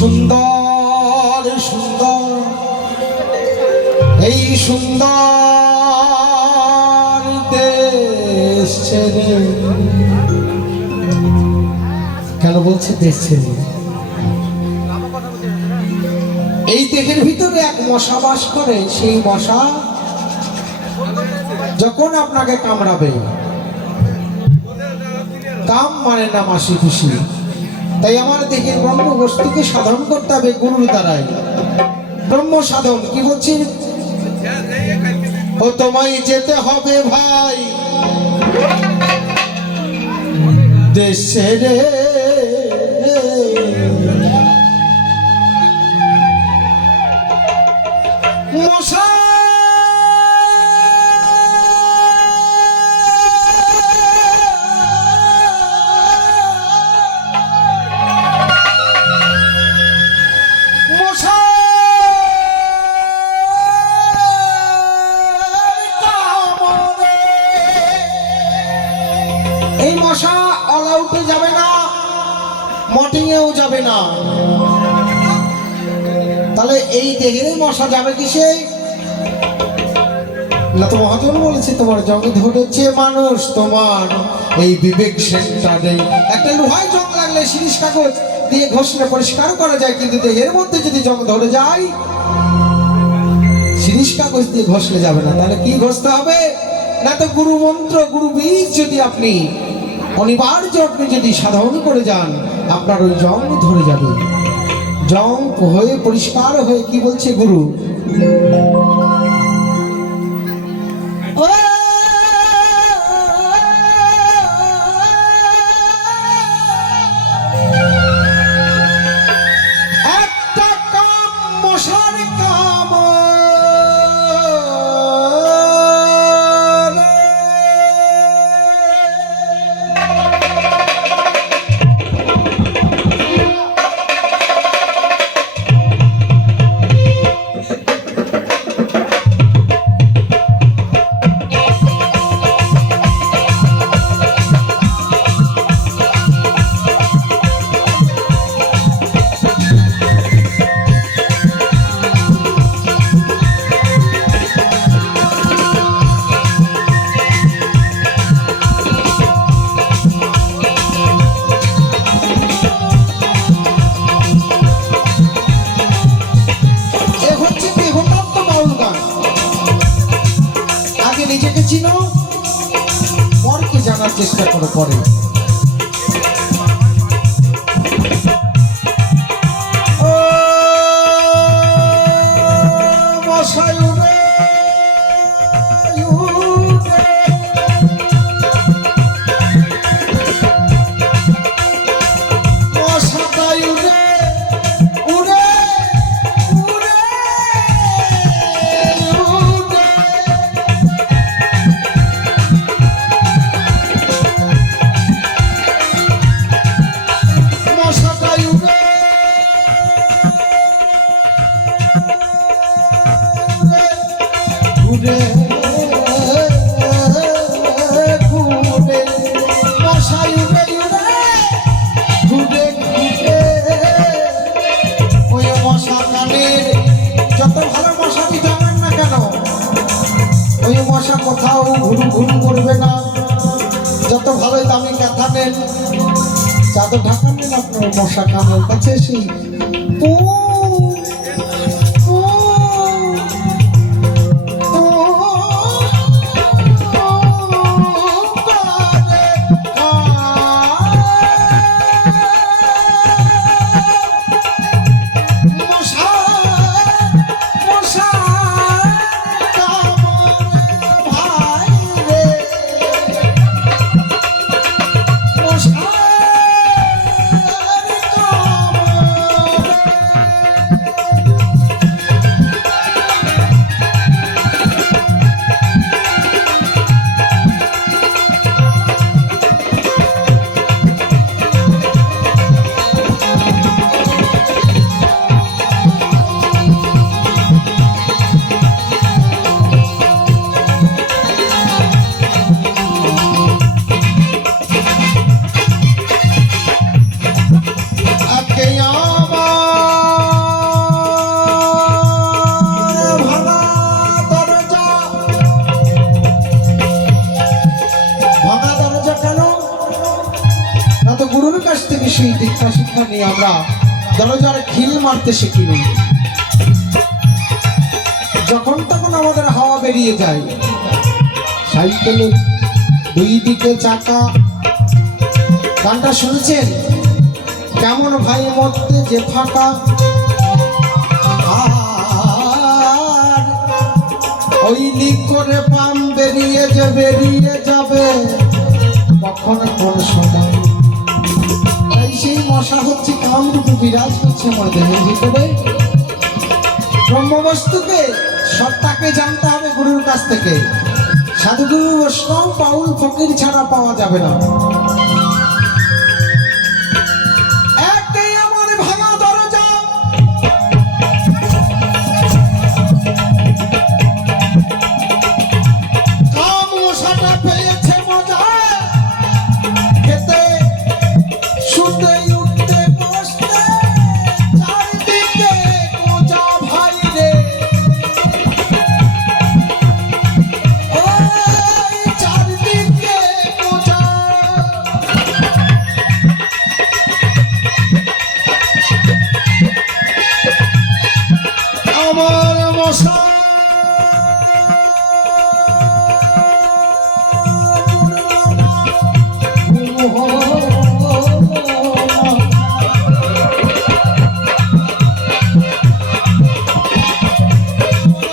সুন্দর সুন্দর এই সুন্দর দেশ ছেড়ে, কেন বলছে দেশ ছেড়ে? এই দেহের ভিতরে এক মশা বাস করে। সেই মশা যখন আপনাকে কামড়াবে, কাম মানে না মাসি খুশি, তাই আমার দেহের ব্রহ্ম বস্তুকে সাধন করতে হবে গুরুর দ্বারাই। ব্রহ্ম সাধন কি বলছি? ও তোমায় যেতে হবে ভাই দেশ ছেড়ে, মশা এই মশা অল আউটে যাবে না, মটিংয়েও যাবে না। তাহলে এই দেহের মশা যাবে কিসে? না তো মহাজন বলেছে তোমার জং ধরেছে মানুষ তোমার এই বিবেক সেন্টারে। একটা লোহায় জং লাগলে শিরিষ কাগজ দিয়ে ঘষলে পরিষ্কার করা যায়, কিন্তু দেহের মধ্যে যদি জং ধরে যায় শিরিষ কাগজ দিয়ে ঘষলে যাবে না। তাহলে কি ঘষতে হবে? না তো গুরু মন্ত্র গুরু বীজ যদি আপনি অনিবার্য আপনি যদি সাধন করে যান, আপনার ওই জং ধরে যাবে। জং হয়ে পরিষ্কার হয়ে কি বলছে গুরু? একটা কাম মশার কাম নিজেকে চিনো, পরকে জানার চেষ্টা করো। পরে যত ভালো মশারি জানেন না কেন, ওই মশা কোথাও ঘুরু ঘুরু করবে না। যত ভালোই দামি কাঁথা নেন, চাদর ঢাকা নেন, আপনার মশা কানের কাছে সেই থেকে সেই দীক্ষা শিক্ষা নিয়ে আমরা দরজার খিল মারতে শিখিনি। যখন তখন আমাদের হাওয়া বেরিয়ে যায়, সাইকেলের দুই দিকে চাকা। গানটা শুনেছেন? কেমন ভাই মধ্যে যে ফাঁকা, আর ওই লিক করে পাম বেরিয়ে যাবে কখন কোন সময়। তাই সেই মশা হচ্ছে কামরূপে বিরাজ করছে আমার দেহের ভিতরে। ব্রহ্মবস্তুকে সত্তাকে জানতে হবে গুরুর কাছ থেকে। সাধুগুরু বৈষ্ণব বাউল ফকির ছাড়া পাওয়া যাবে না। একটাই আমার ভাঙা দরজা, কাম মশাটা পেয়েছে মজা, খেতে শুতে উঠতে বসতে চারিদিকে কোঁচা ভাই রে। ওই চারিদিকে কোঁচা, আমার মশা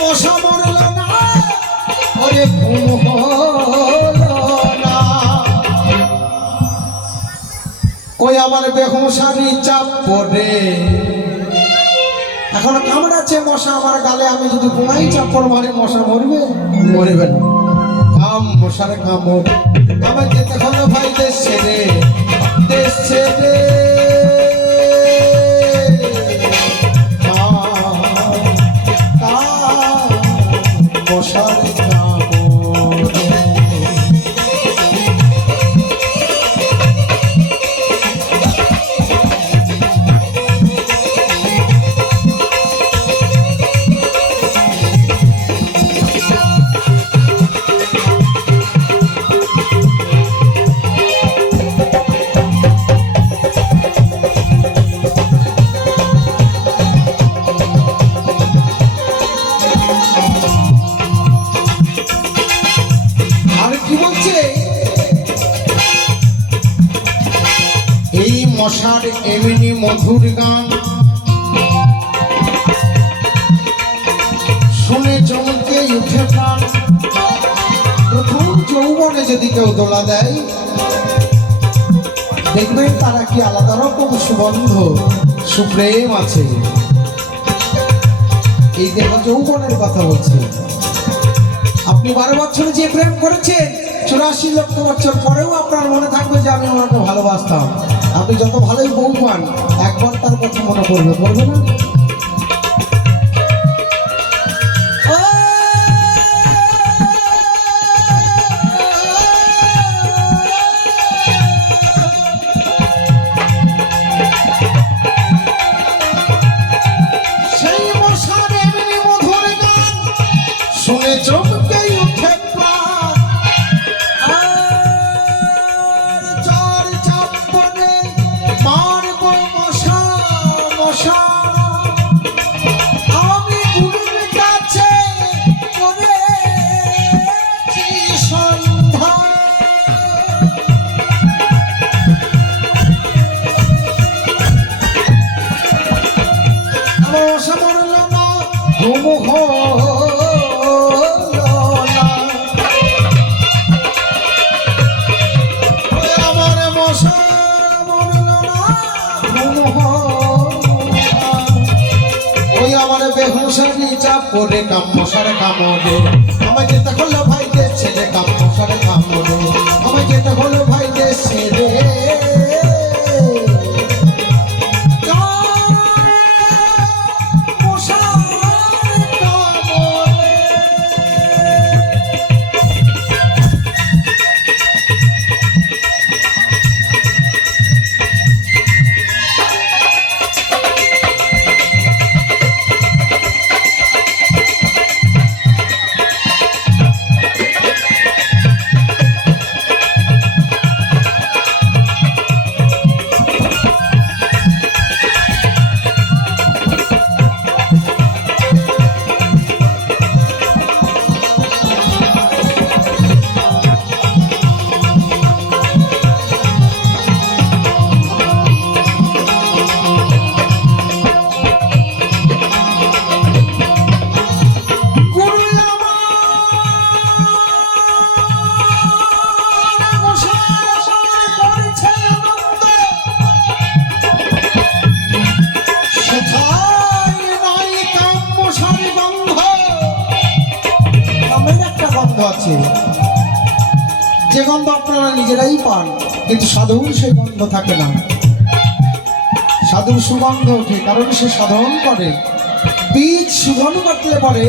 মশা মরল না, ওরে ঘুম হলো না। ওই আমার বেহুশারি চাপ পড়ে, এখন কামড়াচ্ছে মশা আমার গালে, আমি যদি কোনাই চাপড় মারি মশা মরবে? মরবে না। কাম মশার কামড়, আমার যেতে হলো ভাই দেশ ছেড়ে, দেশ ছেড়ে। মশার কামড়, এই মশার এমনি মধুর গান শুনে চমকে উঠে প্রাণ। প্রথম যৌবনে যদি কেউ দোলা দেয়, দেখবেন তারা কি আলাদা রকম সুগন্ধ সুপ্রেম আছে। এই দেখো যৌবনের কথা বলছে। আপনি 12 বছরে যে প্রেম করেছেন, 84 লক্ষ বছর পরেও আপনার মনে থাকবে যে আমি ওনাকে ভালোবাসতাম। আপনি যত ভালোই বউ পান, একবার তার কথা মনে পড়বে না? সেই মশার এমনি মধুর গান শুনে চমকে উঠে প্রাণ। মারব মশা মশা, আমি গুরুর কাছে করেছি সন্ধ্যা। মশা মরল না, ঘুম হলো না। আমার মশা ওই আমার বেহুশারি চাপ পড়ে, কাম মশার কামড়ে। আমায় যেতে হলো ভাই দেশ ছেড়ে, কাম মশার কামড়ে। আমায় যেতে হলো ভাই দেশ ছেড়ে। গন্ধ আছে, যে গন্ধ আপনারা নিজেরাই পান, কিন্তু সাধুর সেই গন্ধ থাকে না। সাধুর সুগন্ধ ওঠে, কারণ সে সাধন করে। বীজ সুগন্ধ করতে পারে,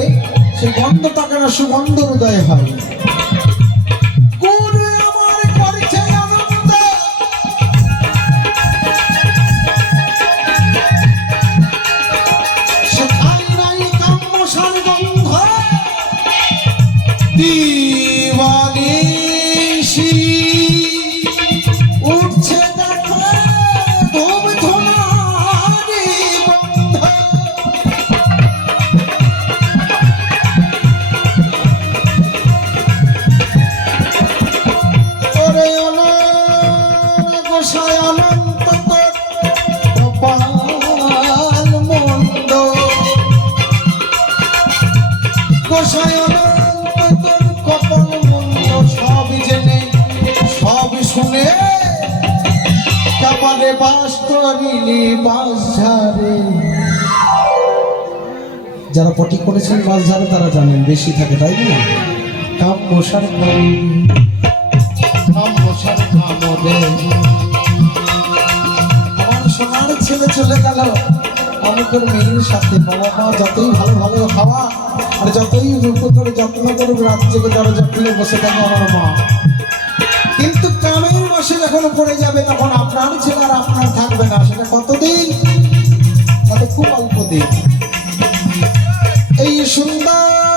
সে গন্ধ থাকে না, সুগন্ধ উদয় হয়। গুরু আমার করছে আনন্দ, সেখানে নাই কাম্যসার গন্ধ। দিবানিশি উঠছে দেখো ধূপ ধুনারি গন্ধ। ওরে গোসাই অনন্ত কপাল মন্দ, গোসাই অনন্ত কপাল মন্দ। সব জেনে সব শুনে কপালে বাস করিনি বাঁশঝাড়ে। যারা পটি করেছেন বাঁশঝাড়ে তারা জানেন বেশি থাকে, তাই না? কাম্যসার কাম্যসার কামড়ে আমার সোনার ছেলে চলে গেল অমুকের মেয়ের সাথে। বাবা মা যতই ভালো ভালো খাওয়া আর যতই রূপ করে যত্ন করে রাত জেগে দরজা খুলে বসে থাকে আমার মা, কিন্তু কামের মাসে যখন পড়ে যাবে তখন আপনার ছেলে আর আপনার থাকবে না। সেটা কতদিন? কত খুব অল্প দিন। এই সুন্দর